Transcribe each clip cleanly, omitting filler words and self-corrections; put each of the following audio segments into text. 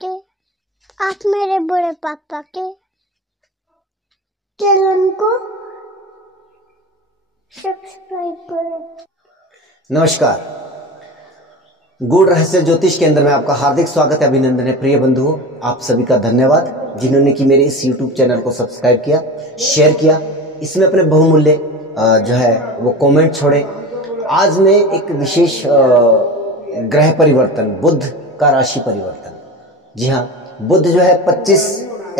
के, आप मेरे बड़े पापा के चैनल को सब्सक्राइब करें। नमस्कार, गूढ़ रहस्य ज्योतिष केंद्र में आपका हार्दिक स्वागत है, अभिनंदन है। प्रिय बंधुओं, आप सभी का धन्यवाद जिन्होंने कि मेरे इस YouTube चैनल को सब्सक्राइब किया, शेयर किया, इसमें अपने बहुमूल्य जो है वो कमेंट छोड़े। आज मैं एक विशेष ग्रह परिवर्तन, बुध का राशि परिवर्तन, जी हाँ, बुध जो है 25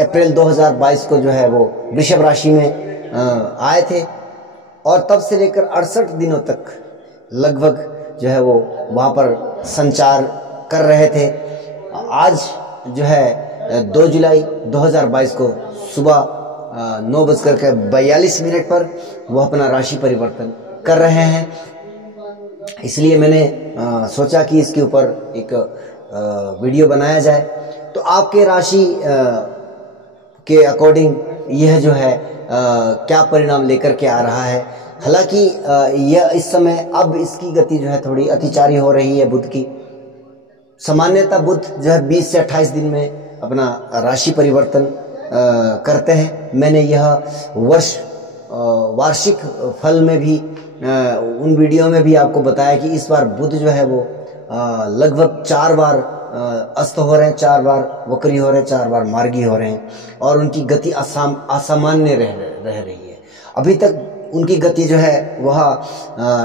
अप्रैल 2022 को जो है वो वृषभ राशि में आए थे और तब से लेकर 68 दिनों तक लगभग जो है वो वहाँ पर संचार कर रहे थे। आज जो है 2 जुलाई 2022 को सुबह 9:42 पर वो अपना राशि परिवर्तन कर रहे हैं। इसलिए मैंने सोचा कि इसके ऊपर एक वीडियो बनाया जाए। तो आपके राशि के अकॉर्डिंग यह जो है क्या परिणाम लेकर के आ रहा है। हालांकि यह इस समय अब इसकी गति जो है थोड़ी अतिचारी हो रही है बुध की। सामान्यतः बुध जो है 20 से 28 दिन में अपना राशि परिवर्तन करते हैं। मैंने यह वार्षिक फल में भी उन वीडियो में भी आपको बताया कि इस बार बुध जो है वो लगभग 4 बार अस्त हो रहे हैं, 4 बार वक्री हो रहे हैं, 4 बार मार्गी हो रहे हैं और उनकी गति असामान्य रह रही है। अभी तक उनकी गति जो है वह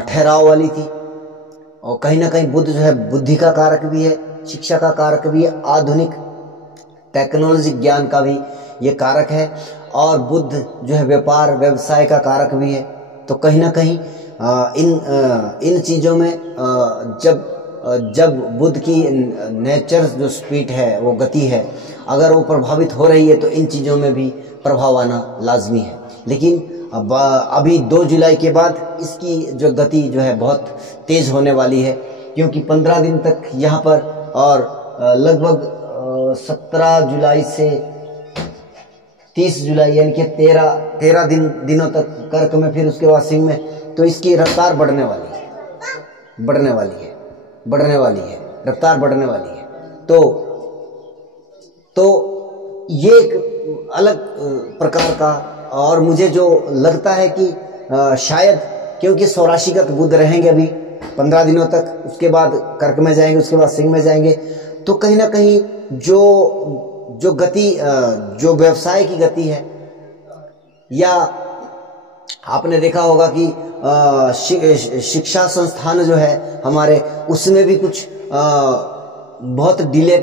ठहराव वाली थी और कहीं ना कहीं बुध जो है बुद्धि का कारक भी है, शिक्षा का कारक भी है, आधुनिक टेक्नोलॉजी ज्ञान का भी ये कारक है और बुध जो है व्यापार व्यवसाय का कारक भी है। तो कहीं ना कहीं इन चीज़ों में जब बुध की नेचर जो स्पीड है, वो गति है, अगर वो प्रभावित हो रही है तो इन चीज़ों में भी प्रभाव आना लाजमी है। लेकिन अभी 2 जुलाई के बाद इसकी जो गति जो है बहुत तेज होने वाली है, क्योंकि 15 दिन तक यहाँ पर और लगभग 17 जुलाई से 30 जुलाई यानी कि 13 दिनों तक कर्क में, फिर उसके बाद सिंह में, तो इसकी रफ्तार बढ़ने वाली है, रफ्तार बढ़ने वाली है। तो ये एक अलग प्रकार का, और मुझे जो लगता है कि शायद क्योंकि स्वराशिगत बुध रहेंगे अभी 15 दिनों तक, उसके बाद कर्क में जाएंगे, उसके बाद सिंह में जाएंगे, तो कहीं ना कहीं जो गति, जो व्यवसाय की गति है, या आपने देखा होगा कि शिक्षा संस्थान जो है हमारे, उसमें भी कुछ बहुत डिले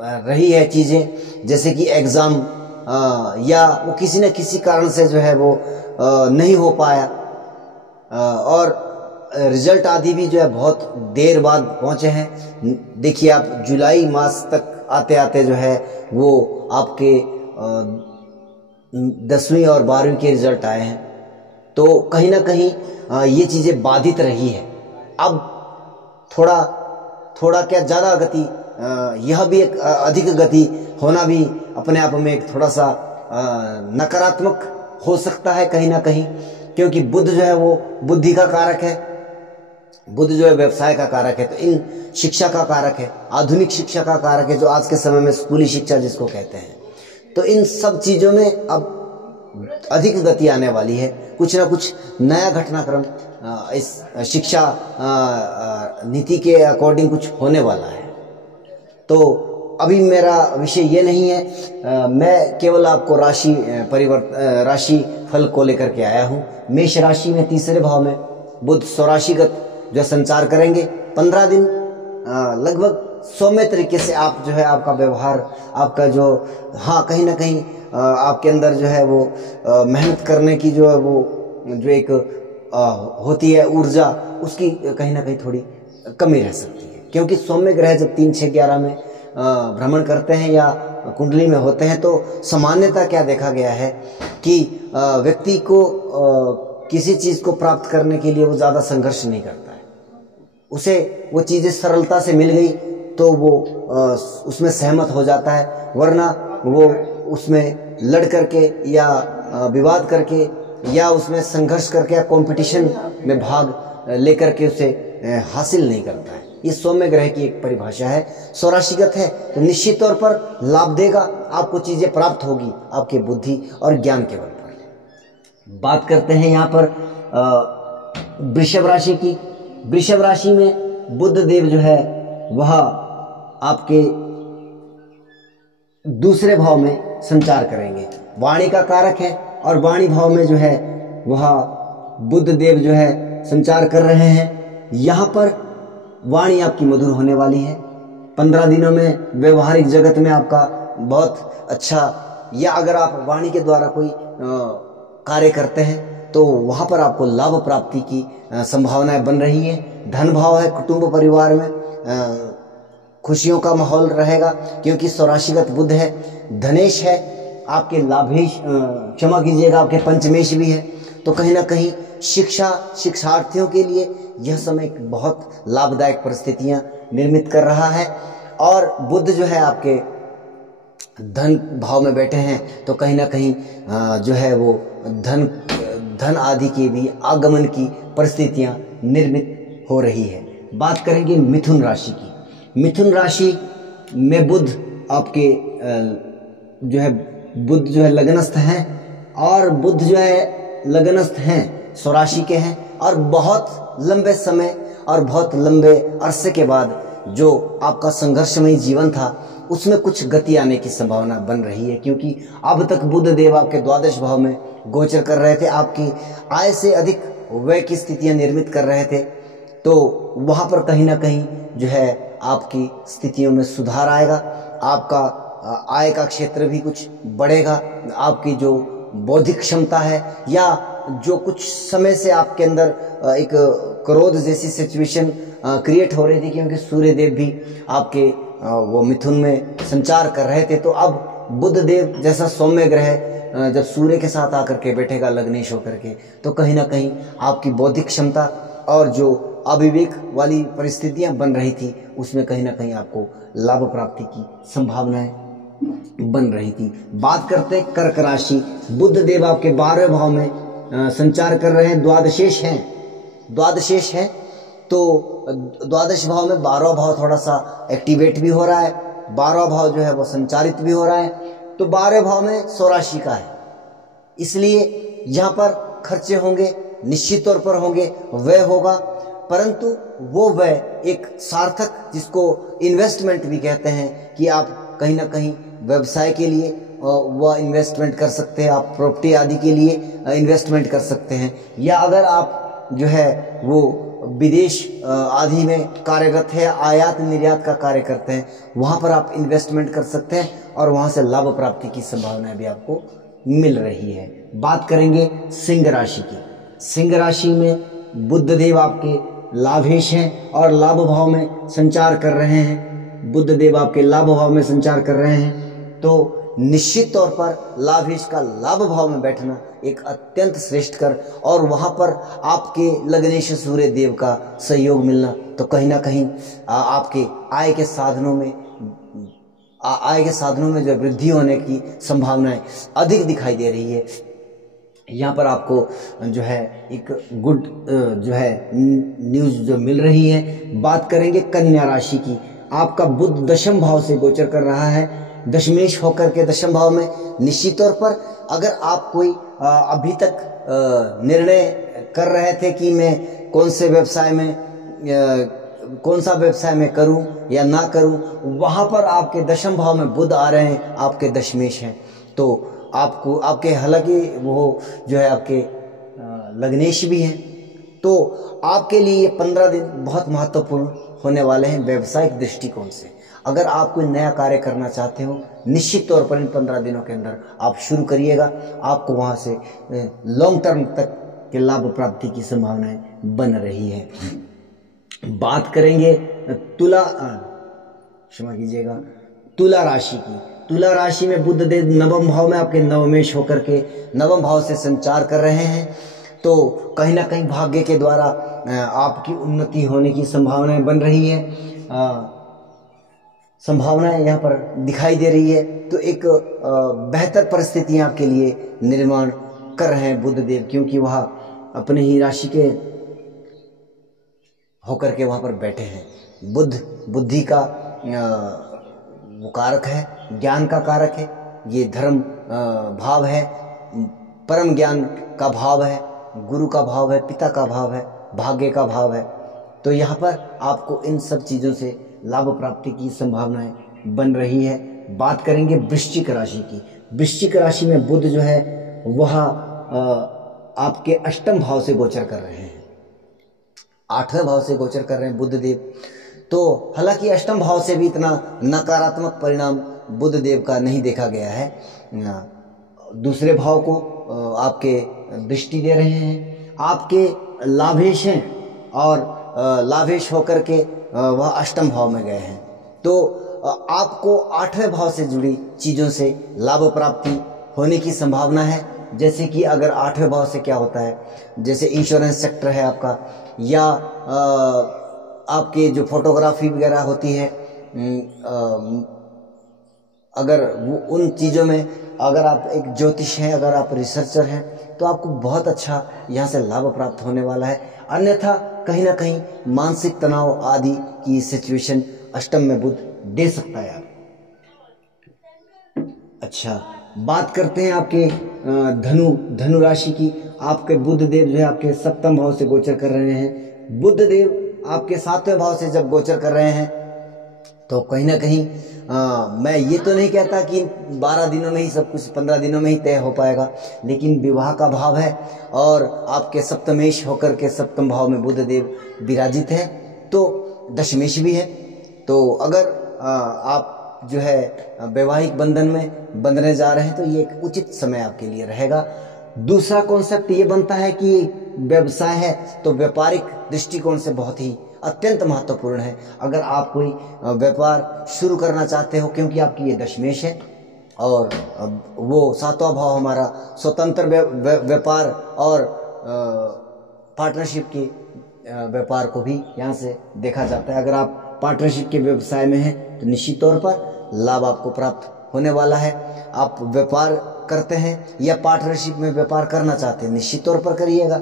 रही है चीज़ें, जैसे कि एग्ज़ाम या वो किसी न किसी कारण से जो है वो नहीं हो पाया और रिजल्ट आदि भी जो है बहुत देर बाद पहुंचे हैं। देखिए आप, जुलाई मास तक आते आते जो है वो आपके 10वीं और 12वीं के रिजल्ट आए हैं। तो कहीं ना कहीं ये चीज़ें बाधित रही है। अब थोड़ा क्या ज़्यादा गति, यह भी एक अधिक गति होना भी अपने आप में एक थोड़ा सा नकारात्मक हो सकता है कहीं ना कहीं, क्योंकि बुध जो है वो बुद्धि का कारक है, बुध जो है व्यवसाय का कारक है, तो इन शिक्षा का कारक है, आधुनिक शिक्षा का कारक है, जो आज के समय में स्कूली शिक्षा जिसको कहते हैं। तो इन सब चीज़ों में अब अधिक गति आने वाली है, कुछ ना कुछ नया घटनाक्रम इस शिक्षा नीति के अकॉर्डिंग कुछ होने वाला है। तो अभी मेरा विषय ये नहीं है, मैं केवल आपको राशि फल को लेकर के आया हूँ। मेष राशि में 3रे भाव में बुध स्वराशिगत जो संचार करेंगे 15 दिन, लगभग सौम्य तरीके से आप जो है आपका व्यवहार, आपका जो, हाँ, कहीं ना कहीं आपके अंदर जो है वो मेहनत करने की जो है वो जो एक होती है ऊर्जा, उसकी कहीं ना कहीं थोड़ी कमी रह सकती है, क्योंकि सौम्य ग्रह जब 3, 6, 11 में भ्रमण करते हैं या कुंडली में होते हैं, तो सामान्यतः क्या देखा गया है कि व्यक्ति को किसी चीज़ को प्राप्त करने के लिए वो ज़्यादा संघर्ष नहीं करता है। उसे वो चीज़ें सरलता से मिल गई तो वो उसमें सहमत हो जाता है, वरना वो उसमें लड़ करके या विवाद करके या उसमें संघर्ष करके या कंपटीशन में भाग लेकर के उसे हासिल नहीं करता है। ये सौम्य ग्रह की एक परिभाषा है। स्वराशिगत है तो निश्चित तौर पर लाभ देगा, आपको चीजें प्राप्त होगी आपके बुद्धि और ज्ञान के बल पर। बात करते हैं यहाँ पर वृषभ राशि की। वृषभ राशि में बुध देव जो है वह आपके दूसरे भाव में संचार करेंगे। वाणी का कारक है और वाणी भाव में जो है वह बुध देव जो है संचार कर रहे हैं। यहाँ पर वाणी आपकी मधुर होने वाली है। 15 दिनों में व्यवहारिक जगत में आपका बहुत अच्छा, या अगर आप वाणी के द्वारा कोई कार्य करते हैं तो वहां पर आपको लाभ प्राप्ति की संभावनाएं बन रही है। धन भाव है, कुटुंब परिवार में खुशियों का माहौल रहेगा क्योंकि स्वराशिगत बुध है। धनेश है, आपके लाभेश, क्षमा कीजिएगा, आपके पंचमेश भी है। तो कहीं ना कहीं शिक्षार्थियों के लिए यह समय बहुत लाभदायक परिस्थितियां निर्मित कर रहा है। और बुध जो है आपके धन भाव में बैठे हैं तो कहीं ना कहीं जो है वो धन आदि के भी आगमन की परिस्थितियां निर्मित हो रही है। बात करेंगे मिथुन राशि की। मिथुन राशि में बुध आपके जो है बुध जो है लग्नस्थ हैं, और बुध जो है लग्नस्थ हैं, स्वराशि के हैं, और बहुत लंबे समय और बहुत लंबे अरसे के बाद जो आपका संघर्षमयी जीवन था उसमें कुछ गति आने की संभावना बन रही है। क्योंकि अब तक बुध देव आपके द्वादश भाव में गोचर कर रहे थे, आपकी आय से अधिक व्यय की स्थितियां निर्मित कर रहे थे, तो वहां पर कहीं ना कहीं जो है आपकी स्थितियों में सुधार आएगा। आपका आय का क्षेत्र भी कुछ बढ़ेगा। आपकी जो बौद्धिक क्षमता है या जो कुछ समय से आपके अंदर एक क्रोध जैसी सिचुएशन क्रिएट हो रही थी, क्योंकि सूर्य देव भी आपके वो मिथुन में संचार कर रहे थे, तो अब बुध देव जैसा सौम्य ग्रह जब सूर्य के साथ आकर के बैठेगा लग्नेश होकर के, तो कहीं ना कहीं आपकी बौद्धिक क्षमता और जो अविवेक वाली परिस्थितियां बन रही थी उसमें कहीं ना कहीं आपको लाभ प्राप्ति की संभावनाएं बन रही थी। बात करते हैं कर्क राशि। बुध देव आपके 12वें भाव में संचार कर रहे हैं, द्वादशेष हैं, तो द्वादश भाव में 12वां भाव थोड़ा सा एक्टिवेट भी हो रहा है, 12वां भाव जो है वो संचारित भी हो रहा है। तो 12वें भाव में स्वराशि का है, इसलिए यहाँ पर खर्चे होंगे, निश्चित तौर पर होंगे, व्यय होगा, परंतु वो व्यय एक सार्थक, जिसको इन्वेस्टमेंट भी कहते हैं, कि आप कहीं ना कहीं व्यवसाय के लिए वह इन्वेस्टमेंट कर सकते हैं, आप प्रॉपर्टी आदि के लिए इन्वेस्टमेंट कर सकते हैं, या अगर आप जो है वो विदेश आदि में कार्यरत है, आयात निर्यात का कार्य करते हैं, वहां पर आप इन्वेस्टमेंट कर सकते हैं और वहां से लाभ प्राप्ति की संभावनाएं भी आपको मिल रही है। बात करेंगे सिंह राशि की। सिंह राशि में बुध देव आपके लाभेश हैं और लाभ भाव में संचार कर रहे हैं। बुध देव आपके लाभ भाव में संचार कर रहे हैं, तो निश्चित तौर पर लाभेश का लाभ भाव में बैठना एक अत्यंत श्रेष्ठ कर, और वहां पर आपके लग्नेश सूर्य देव का सहयोग मिलना, तो कहीं ना कहीं आपके आय के साधनों में जो वृद्धि होने की संभावनाएं अधिक दिखाई दे रही है। यहाँ पर आपको जो है एक गुड जो है न्यूज जो मिल रही है। बात करेंगे कन्या राशि की। आपका बुध दशम भाव से गोचर कर रहा है, दशमेश होकर के दशम भाव में। निश्चित तौर पर अगर आप कोई अभी तक निर्णय कर रहे थे कि मैं कौन सा व्यवसाय में करूं या ना करूं, वहां पर आपके दशम भाव में बुध आ रहे हैं, आपके दशमेश हैं, तो आपको आपके, हालांकि वो जो है आपके लग्नेश भी हैं, तो आपके लिए ये 15 दिन बहुत महत्वपूर्ण होने वाले हैं व्यवसायिक दृष्टिकोण से। अगर आप कोई नया कार्य करना चाहते हो, निश्चित तौर पर इन 15 दिनों के अंदर आप शुरू करिएगा, आपको वहां से लॉन्ग टर्म तक के लाभ प्राप्ति की संभावनाएं बन रही है। बात करेंगे तुला राशि की। तुला राशि में बुध देव नवम भाव में आपके नवमेश होकर के नवम भाव से संचार कर रहे हैं, तो कहीं ना कहीं भाग्य के द्वारा आपकी उन्नति होने की संभावनाएं बन रही है, संभावनाएं यहाँ पर दिखाई दे रही है। तो एक बेहतर परिस्थितियां आपके लिए निर्माण कर रहे हैं बुध देव, क्योंकि वह अपने ही राशि के होकर के वहां पर बैठे हैं। बुद्ध बुद्धि का वो कारक है, ज्ञान का कारक है, ये धर्म भाव है, परम ज्ञान का भाव है, गुरु का भाव है, पिता का भाव है, भाग्य का भाव है। तो यहाँ पर आपको इन सब चीज़ों से लाभ प्राप्ति की संभावनाएं बन रही है। बात करेंगे वृश्चिक राशि की। वृश्चिक राशि में बुध जो है वह आपके अष्टम भाव से गोचर कर रहे हैं, 8वें भाव से गोचर कर रहे हैं बुध देव। तो हालांकि अष्टम भाव से भी इतना नकारात्मक परिणाम बुध देव का नहीं देखा गया है, दूसरे भाव को आपके दृष्टि दे रहे हैं, आपके लाभेश हैं और लाभेश होकर के वह अष्टम भाव में गए हैं। तो आपको 8वें भाव से जुड़ी चीज़ों से लाभ प्राप्ति होने की संभावना है। जैसे कि अगर 8वें भाव से क्या होता है, जैसे इंश्योरेंस सेक्टर है आपका, या आपके जो फोटोग्राफी वगैरह होती है, अगर वो उन चीज़ों में अगर आप एक ज्योतिष हैं, अगर आप रिसर्चर हैं, तो आपको बहुत अच्छा यहाँ से लाभ प्राप्त होने वाला है। अन्यथा कहीं ना कहीं मानसिक तनाव आदि की सिचुएशन अष्टम में बुध दे सकता है आप। अच्छा, बात करते हैं आपके धनु राशि की। आपके बुध देव जो है आपके सप्तम भाव से गोचर कर रहे हैं। बुध देव आपके 7वें भाव से जब गोचर कर रहे हैं तो कहीं ना कहीं मैं ये तो नहीं कहता कि 12 दिनों में ही सब कुछ, 15 दिनों में ही तय हो पाएगा, लेकिन विवाह का भाव है और आपके सप्तमेश होकर के सप्तम भाव में बुध देव विराजित है, तो दशमेश भी है। तो अगर आप जो है वैवाहिक बंधन में बंधने जा रहे हैं तो ये एक उचित समय आपके लिए रहेगा। दूसरा कॉन्सेप्ट ये बनता है कि व्यवसाय है तो व्यापारिक दृष्टिकोण से बहुत ही अत्यंत महत्वपूर्ण है। अगर आप कोई व्यापार शुरू करना चाहते हो, क्योंकि आपकी ये दशमेश है और वो 7वां भाव हमारा स्वतंत्र व्यापार और पार्टनरशिप के व्यापार को भी यहाँ से देखा जाता है। अगर आप पार्टनरशिप के व्यवसाय में हैं तो निश्चित तौर पर लाभ आपको प्राप्त होने वाला है। आप व्यापार करते हैं या पार्टनरशिप में व्यापार करना चाहते हैं, निश्चित तौर पर करिएगा।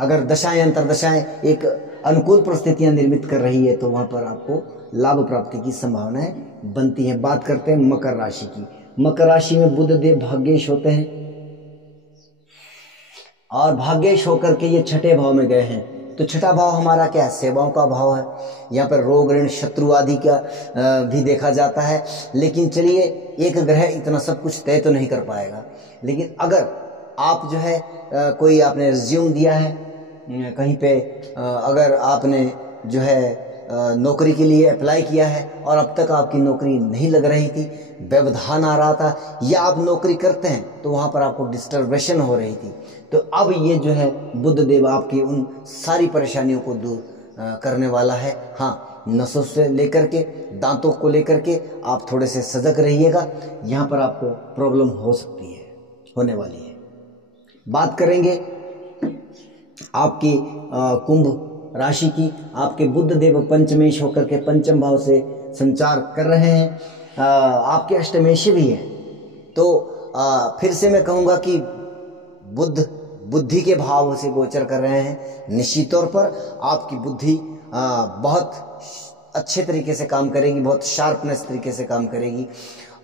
अगर दशाएं अंतरदशाएं एक अनुकूल परिस्थितियां निर्मित कर रही है तो वहां पर आपको लाभ प्राप्ति की संभावनाएं बनती हैं। बात करते हैं मकर राशि की। मकर राशि में बुध देव भाग्येश होते हैं और भाग्येश होकर के ये 6ठे भाव में गए हैं। तो 6ठा भाव हमारा क्या है, सेवाओं का भाव है। यहाँ पर रोग ऋण शत्रु आदि का भी देखा जाता है। लेकिन चलिए, एक ग्रह इतना सब कुछ तय तो नहीं कर पाएगा, लेकिन अगर आप जो है कोई आपने रिज्यूम दिया है कहीं पे, अगर आपने जो है नौकरी के लिए अप्लाई किया है और अब तक आपकी नौकरी नहीं लग रही थी, व्यवधान आ रहा था, या आप नौकरी करते हैं तो वहाँ पर आपको डिस्टर्बेशन हो रही थी, तो अब ये जो है बुध देव आपकी उन सारी परेशानियों को दूर करने वाला है। हाँ, नसों से लेकर के दांतों को लेकर के आप थोड़े से सजग रहिएगा, यहाँ पर आपको प्रॉब्लम हो सकती है, होने वाली है। बात करेंगे आपकी कुंभ राशि की। आपके बुध देव पंचमेश होकर के पंचम भाव से संचार कर रहे हैं, आपके अष्टमेश भी है। तो फिर से मैं कहूँगा कि बुध बुद्धि के भाव से गोचर कर रहे हैं। निश्चित तौर पर आपकी बुद्धि बहुत अच्छे तरीके से काम करेगी, बहुत शार्पनेस तरीके से काम करेगी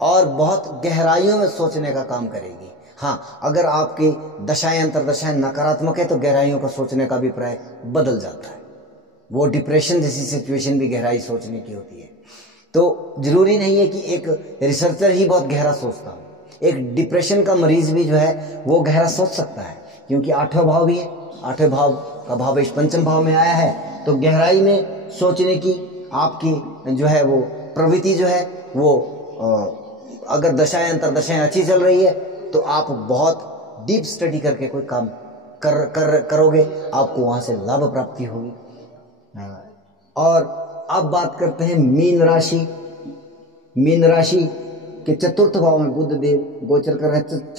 और बहुत गहराइयों में सोचने का काम करेगी। हाँ, अगर आपकी दशाएं अंतरदशाएं नकारात्मक है तो गहराइयों का सोचने का अभिप्राय बदल जाता है। वो डिप्रेशन जैसी सिचुएशन भी गहराई सोचने की होती है। तो जरूरी नहीं है कि एक रिसर्चर ही बहुत गहरा सोचता हो, एक डिप्रेशन का मरीज भी जो है वो गहरा सोच सकता है, क्योंकि 8वां भाव भी है। 8वें भाव का भावेश पंचम भाव में आया है, तो गहराई में सोचने की आपकी जो है वो प्रवृत्ति जो है वो अगर दशाएं अंतरदशाएं अच्छी चल रही है तो आप बहुत डीप स्टडी करके कोई काम करोगे, आपको वहां से लाभ प्राप्ति होगी। और अब बात करते हैं मीन राशि। मीन राशि के चतुर्थ भाव में बुध देव गोचर कर रहे हैं,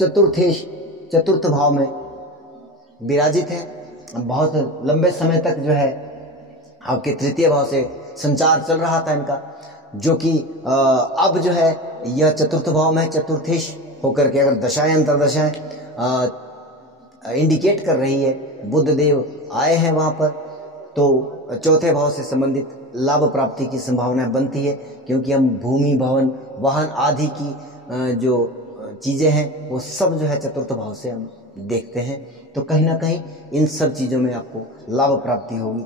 चतुर्थ भाव में विराजित है। बहुत लंबे समय तक जो है आपके तृतीय भाव से संचार चल रहा था इनका, जो कि अब जो है यह चतुर्थ भाव में चतुर्थेश होकर के अगर दशाएं अंतरदशाएं इंडिकेट कर रही है, बुध देव आए हैं वहां पर, तो चौथे भाव से संबंधित लाभ प्राप्ति की संभावनाएं बनती है, क्योंकि हम भूमि, भवन, वाहन आदि की जो चीज़ें हैं वो सब जो है चतुर्थ भाव से हम देखते हैं। तो कहीं ना कहीं इन सब चीज़ों में आपको लाभ प्राप्ति होगी।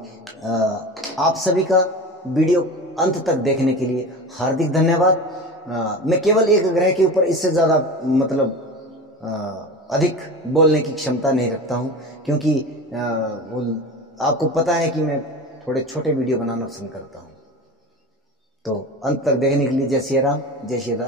आप सभी का वीडियो अंत तक देखने के लिए हार्दिक धन्यवाद। मैं केवल एक ग्रह के ऊपर इससे ज़्यादा मतलब अधिक बोलने की क्षमता नहीं रखता हूँ, क्योंकि वो आपको पता है कि मैं थोड़े छोटे वीडियो बनाना पसंद करता हूँ। तो अंत तक देखने के लिए जय श्री राम, जय श्री राम।